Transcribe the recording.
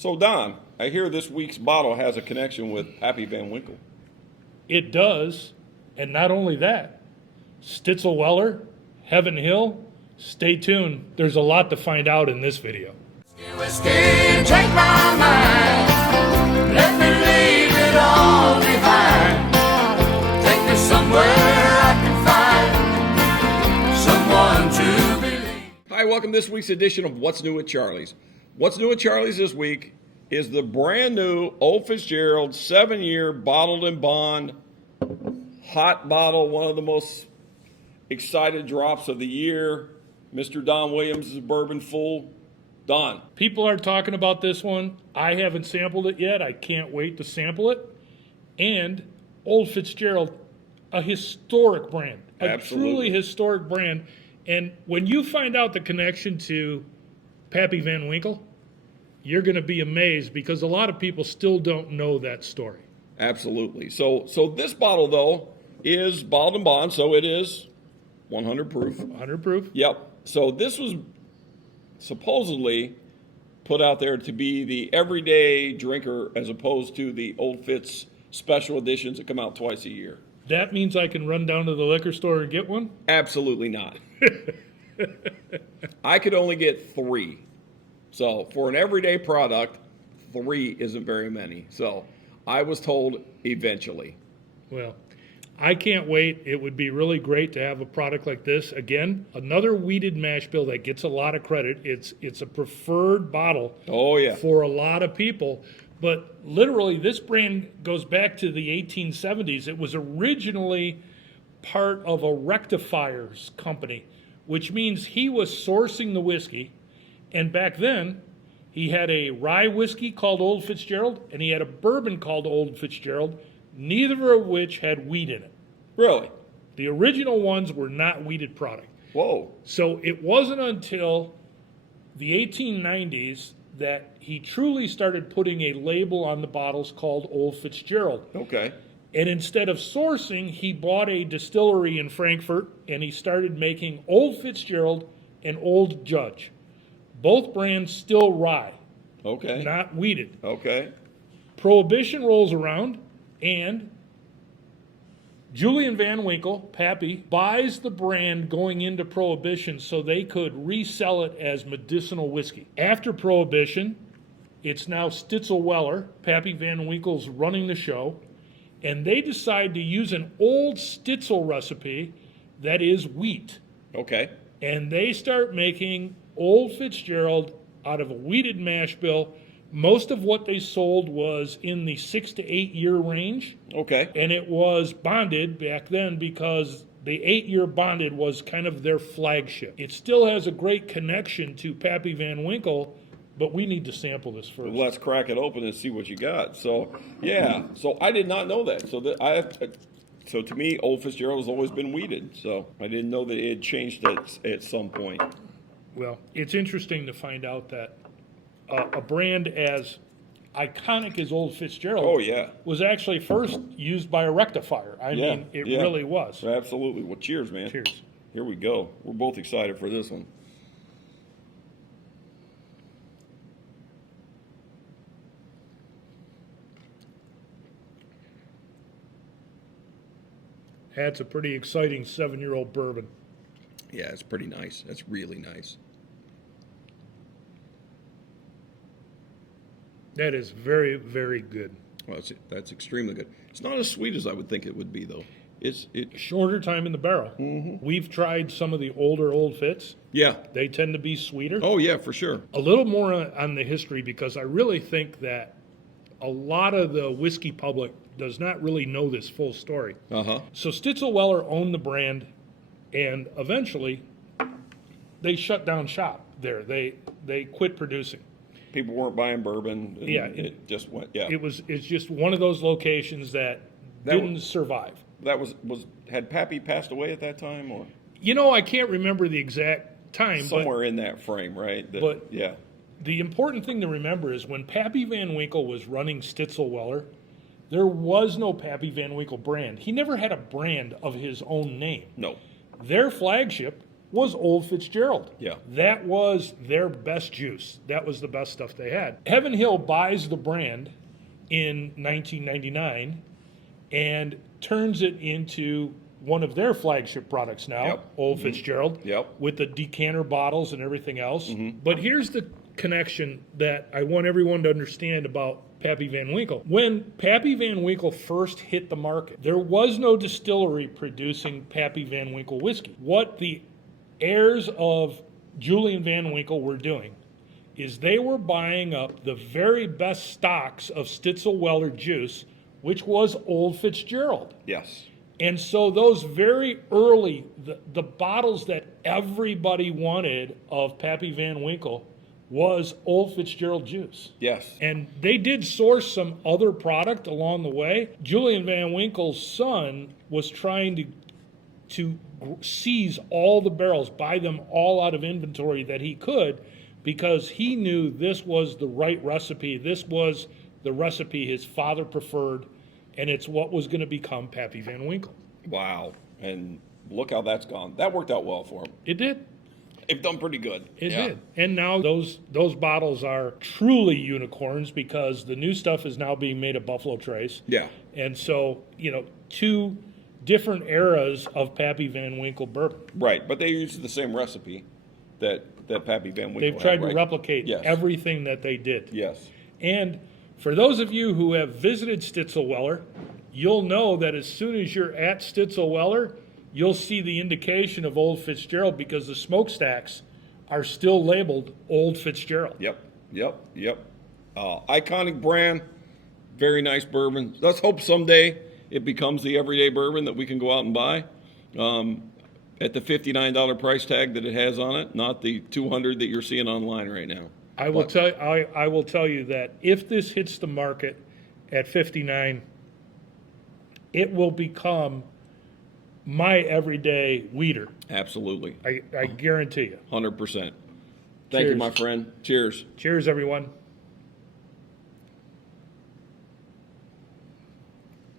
So, Don, I hear this week's bottle has a connection with Pappy Van Winkle. It does, and not only that, Stitzel-Weller, Heaven Hill, stay tuned. There's a lot to find out in this video. Whiskey, take my mind. Let me leave it all behind. Take me somewhere I can find someone to believe. Hi, welcome to this week's edition of What's New at Charlie's. What's New at Charlie's this week is the brand new Old Fitzgerald 7-year bottled in bond hot bottle, one of the most excited drops of the year. Mr. Don Williams' Bourbon Full. Don. People are talking about this one. I haven't sampled it yet. I can't wait to sample it. And Old Fitzgerald, a historic brand. Absolutely. A truly historic brand. And when you find out the connection to Pappy Van Winkle, you're going to be amazed because a lot of people still don't know that story. Absolutely. So this bottle, though, is bottled in bond, so it is 100 proof. 100 proof? Yep. So this was supposedly put out there to be the everyday drinker as opposed to the Old Fitz special editions that come out twice a year. That means I can run down to the liquor store and get one? Absolutely not. I could only get 3. So for an everyday product, 3 isn't very many. So I was told eventually. Well, I can't wait. It would be really great to have a product like this. Again, another wheated mash bill that gets a lot of credit. It's a preferred bottle for a lot of people. But literally, this brand goes back to the 1870s. It was originally part of a rectifier's company, which means he was sourcing the whiskey. And back then, he had a rye whiskey called Old Fitzgerald, and he had a bourbon called Old Fitzgerald, neither of which had wheat in it. Really? The original ones were not wheated product. Whoa. So it wasn't until the 1890s that he truly started putting a label on the bottles called Old Fitzgerald. Okay. And instead of sourcing, he bought a distillery in Frankfurt, and he started making Old Fitzgerald and Old Judge. Both brands still rye. Okay. Not wheated. Okay. Prohibition rolls around, and Julian Van Winkle, Pappy, buys the brand going into Prohibition so they could resell it as medicinal whiskey. After Prohibition, it's now Stitzel-Weller. Pappy Van Winkle's running the show, and they decide to use an old Stitzel recipe that is wheat. Okay. And they start making Old Fitzgerald out of a wheated mash bill. Most of what they sold was in the 6 to 8 year range. Okay. And it was bonded back then because the 8-year bonded was kind of their flagship. It still has a great connection to Pappy Van Winkle, but we need to sample this first. Let's crack it open and see what you got. So, yeah. So I did not know that. So to me, Old Fitzgerald has always been wheated. So I didn't know that it had changed at some point. Well, it's interesting to find out that a brand as iconic as Old Fitzgerald was actually first used by a rectifier. I mean, it really was. Absolutely. Well, cheers, man. Cheers. Here we go. We're both excited for this one. That's a pretty exciting 7-year-old bourbon. Yeah, it's pretty nice. That's really nice. That is very, very good. Well, that's extremely good. It's not as sweet as I would think it would be, though. It's shorter time in the barrel. Mm-hmm. We've tried some of the older Old Fitz. Yeah. They tend to be sweeter. Oh, yeah, for sure. A little more on the history because I really think that a lot of the whiskey public does not really know this full story. Uh-huh. So Stitzel-Weller owned the brand, and eventually they shut down shop there. They quit producing. People weren't buying bourbon. It just went. Yeah. It's just one of those locations that didn't survive. That had Pappy passed away at that time, or? I can't remember the exact time. Somewhere in that frame, right? Yeah. The important thing to remember is when Pappy Van Winkle was running Stitzel-Weller, there was no Pappy Van Winkle brand. He never had a brand of his own name. No. Their flagship was Old Fitzgerald. Yeah. That was their best juice. That was the best stuff they had. Heaven Hill buys the brand in 1999 and turns it into one of their flagship products now, Yep. Old Fitzgerald, Yep. with the decanter bottles and everything else. But here's the connection that I want everyone to understand about Pappy Van Winkle. When Pappy Van Winkle first hit the market, there was no distillery producing Pappy Van Winkle whiskey. What the heirs of Julian Van Winkle were doing is they were buying up the very best stocks of Stitzel-Weller juice, which was Old Fitzgerald. Yes. And so those very early, the bottles that everybody wanted of Pappy Van Winkle was Old Fitzgerald juice. Yes. And they did source some other product along the way. Julian Van Winkle's son was trying to seize all the barrels, buy them all out of inventory that he could, because he knew this was the right recipe. This was the recipe his father preferred, and it's what was going to become Pappy Van Winkle. Wow. And look how that's gone. That worked out well for them. It did. They've done pretty good. It did. And now those bottles are truly unicorns because the new stuff is now being made of Buffalo Trace. Yeah. And so, 2 different eras of Pappy Van Winkle bourbon. Right. But they use the same recipe that Pappy Van Winkle They've tried had, to replicate Yes. everything that they did. Yes. And for those of you who have visited Stitzel-Weller, you'll know that as soon as you're at Stitzel-Weller, you'll see the indication of Old Fitzgerald because the smokestacks are still labeled Old Fitzgerald. Yep. Iconic brand. Very nice bourbon. Let's hope someday it becomes the everyday bourbon that we can go out and buy at the $59 price tag that it has on it, not the $200 that you're seeing online right now. I will tell you that if this hits the market at $59, it will become my everyday weeder. Absolutely. I guarantee you. 100%. Thank you, my friend. Cheers. Cheers, everyone.